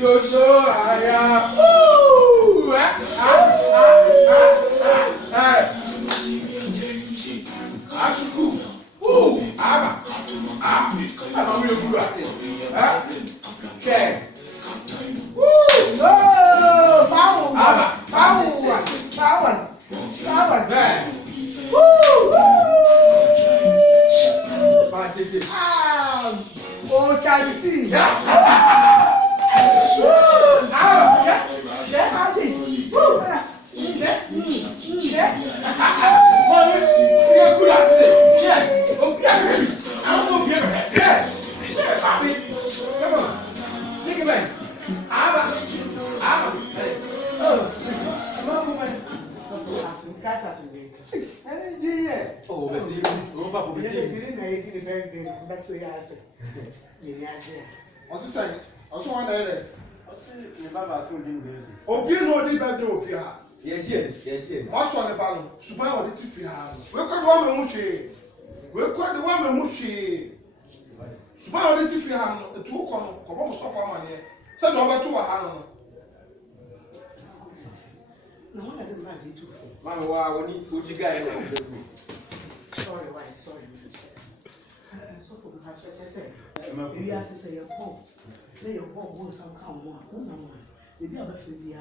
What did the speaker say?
go so higher. Woo! Ashuku. Woo! Ama. I'm really good at it. Okay. Woo! Oh, power. Ama. Power. There. Woo! Oh, Charlie. Oh, but see, oh, Papa, we see. What's he saying? I saw one there. Obi no di birthday of ya. Yeah. What's on the balloon? Subai or the Tiffy house. We could one Mushi. We could the one Mushi. Subai or the Tiffy house, the two corner, almost stop our money. Said over to a hand. No one had been too full. Mama, wow, we need put you guys. Sorry. So for the house, I said, maybe I say your home. Lay your home, some come one. Maybe I'm a free